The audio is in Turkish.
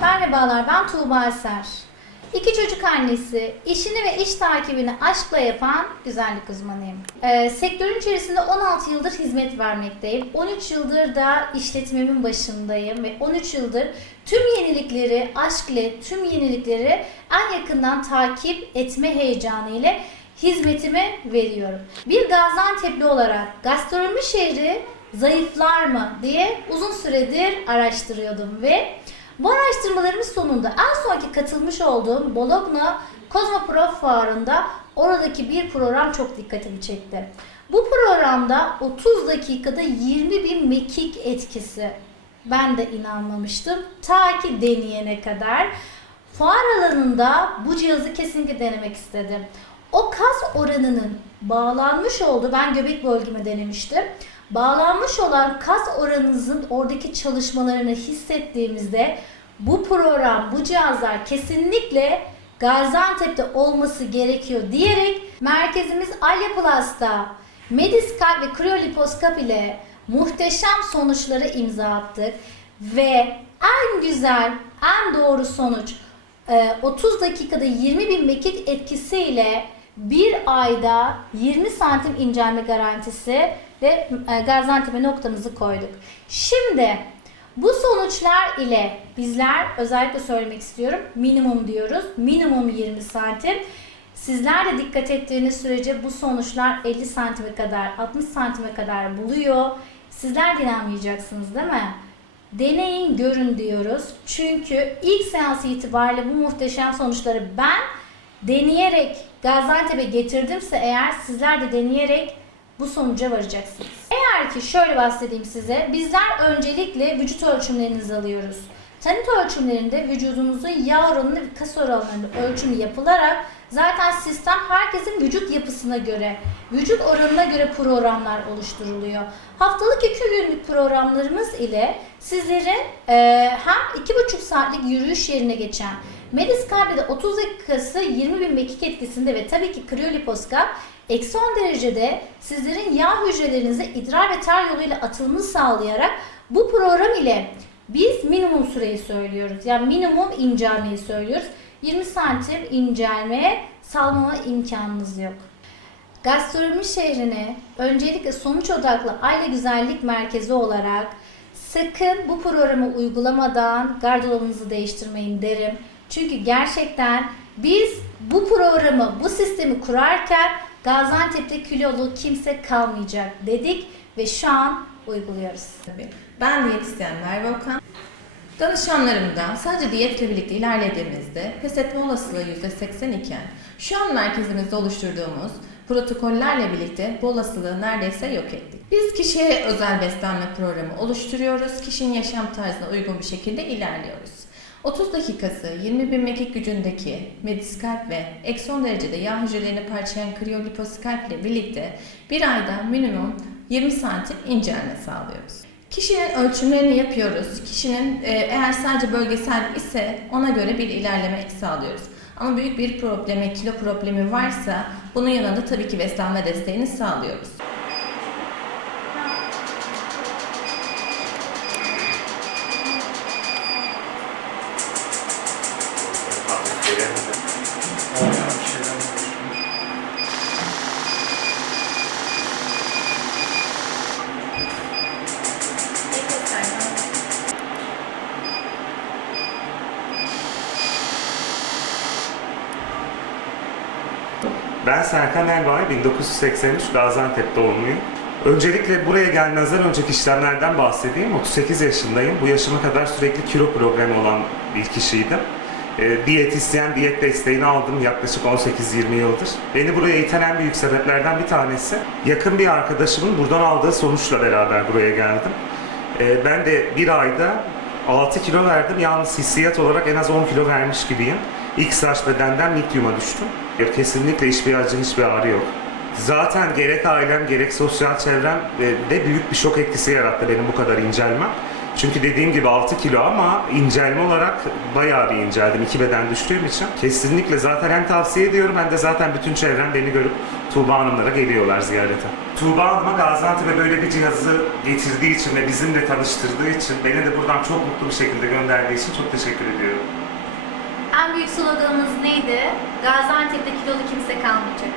Merhabalar, ben Tuğba Eser. İki çocuk annesi, işini ve iş takibini aşkla yapan güzellik uzmanıyım. Ee, sektörün içerisinde 16 yıldır hizmet vermekteyim. 13 yıldır da işletmemin başındayım ve 13 yıldır tüm yenilikleri, aşk ile tüm yenilikleri en yakından takip etme heyecanı ile hizmetimi veriyorum. Bir Gaziantep'li olarak gastronomi şehri zayıflar mı diye uzun süredir araştırıyordum ve bu araştırmalarımız sonunda en sonki katılmış olduğum Bologna Cosmoprof fuarında oradaki bir program çok dikkatimi çekti. Bu programda 30 dakikada 20 bin mekik etkisi. Ben de inanmamıştım. Ta ki deneyene kadar. Fuar alanında bu cihazı kesinlikle denemek istedim. O kas oranının bağlanmış olduğu, ben göbek bölgeme denemiştim. Bağlanmış olan kas oranınızın oradaki çalışmalarını hissettiğimizde bu program, bu cihazlar kesinlikle Gaziantep'te olması gerekiyor diyerek merkezimiz Alya Plus'ta ve Kriyoliposkop ile muhteşem sonuçları imza attık ve en güzel, en doğru sonuç e, 30 dakikada 20 bin mekik etkisiyle bir ayda 20 santim incelme garantisi ve e, Gaziantep'e noktamızı koyduk. Şimdi bu sonuçlar ile bizler özellikle söylemek istiyorum minimum diyoruz. Minimum 20 santim. Sizler de dikkat ettiğiniz sürece bu sonuçlar 50 santime kadar, 60 santime kadar buluyor. Sizler de inanmayacaksınız değil mi? Deneyin, görün diyoruz. Çünkü ilk seans itibariyle bu muhteşem sonuçları ben deneyerek Gaziantep'e getirdimse eğer sizler de deneyerek bu sonuca varacaksınız. Eğer ki şöyle bahsedeyim size, bizler öncelikle vücut ölçümlerinizi alıyoruz. Tanit ölçümlerinde vücudunuzun yağ oranını ve kas oranlarının ölçümü yapılarak zaten sistem herkesin vücut yapısına göre, vücut oranına göre programlar oluşturuluyor. Haftalık iki günlük programlarımız ile sizlerin e, hem iki buçuk saatlik yürüyüş yerine geçen Mediskalp'te 30 dakikası 20 bin mekik etkisinde ve tabii ki kriyoliposkop eksi 10 derecede sizlerin yağ hücrelerinize idrar ve ter yoluyla atılımını sağlayarak bu program ile biz minimum süreyi söylüyoruz. Yani minimum incelmeyi söylüyoruz. 20 santim incelmeye salmama imkanınız yok. Gastronomi şehrine öncelikle sonuç odaklı aile güzellik merkezi olarak sakın bu programı uygulamadan gardırobunuzu değiştirmeyin derim. Çünkü gerçekten biz bu programı, bu sistemi kurarken Gaziantep'te kilolu kimse kalmayacak dedik ve şu an uyguluyoruz. Tabii. Ben diyetisyen Merve Okan. Danışanlarımda sadece diyetle birlikte ilerlediğimizde pes etme olasılığı %80 iken şu an merkezimizde oluşturduğumuz protokollerle birlikte bu olasılığı neredeyse yok ettik. Biz kişiye özel beslenme programı oluşturuyoruz. Kişinin yaşam tarzına uygun bir şekilde ilerliyoruz. 30 dakikası 20 bin mekik gücündeki mediskalp ve eksi 10 derecede yağ hücrelerini parçalayan kriyoliposkalp ile birlikte bir ayda minimum 20 santim incelme sağlıyoruz. Kişinin ölçümlerini yapıyoruz. Kişinin e, eğer sadece bölgesel ise ona göre bir ilerleme sağlıyoruz. Ama büyük bir problemi, kilo problemi varsa bunun yanında tabii ki beslenme desteğini sağlıyoruz. Ben Serkan Elbay, 1983 Gaziantep doğumluyum. Öncelikle buraya gelmezden önceki işlemlerden bahsedeyim. 38 yaşındayım. Bu yaşıma kadar sürekli kilo problemi olan bir kişiydim. E, diyetisyen, diyet desteğini aldım yaklaşık 18-20 yıldır. Beni buraya iten en büyük sebeplerden bir tanesi yakın bir arkadaşımın buradan aldığı sonuçla beraber buraya geldim. E, ben de bir ayda 6 kilo verdim. Yalnız hissiyat olarak en az 10 kilo vermiş gibiyim. Saç bedenden lityuma düştüm. Ya kesinlikle hiçbir acı, hiçbir ağrı yok. Zaten gerek ailem gerek sosyal çevrem e, de büyük bir şok etkisi yarattı benim bu kadar incelmem. Çünkü dediğim gibi 6 kilo ama incelme olarak bayağı bir inceldim. 2 beden düştüğüm için. Kesinlikle zaten hem tavsiye ediyorum hem de zaten bütün çevrem beni görüp Tuğba Hanımlara geliyorlar ziyarete. Tuğba Hanım'a Gaziantep'e böyle bir cihazı getirdiği için ve bizimle tanıştırdığı için beni de buradan çok mutlu bir şekilde gönderdiği için çok teşekkür ediyorum. En büyük sloganımız neydi? Gaziantep'te kilolu kimse kalmayacak.